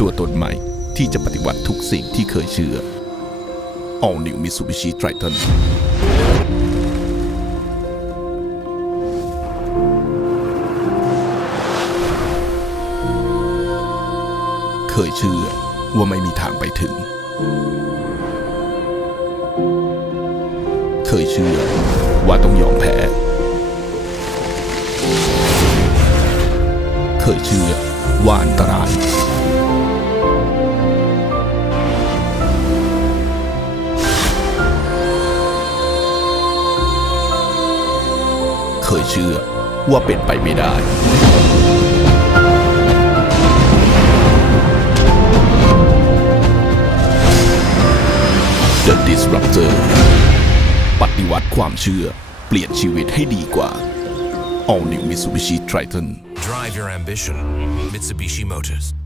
ตัวตนใหม่ที่จะปฏิวัติทุกสิ่งที่เคยเชื่อ All New Mitsubishi Triton เคยเชื่อว่าไม่มีทางไปถึง เคยเชื่อว่าต้องยอมแพ้ เคยเชื่อว่าอันตราย เคยเชื่อว่าเป็นไปไม่ได้ The Disruptor ปฏิวัติความเชื่อ เปลี่ยนชีวิตให้ดีกว่า All New Mitsubishi Triton Drive your ambition. Mitsubishi Motors.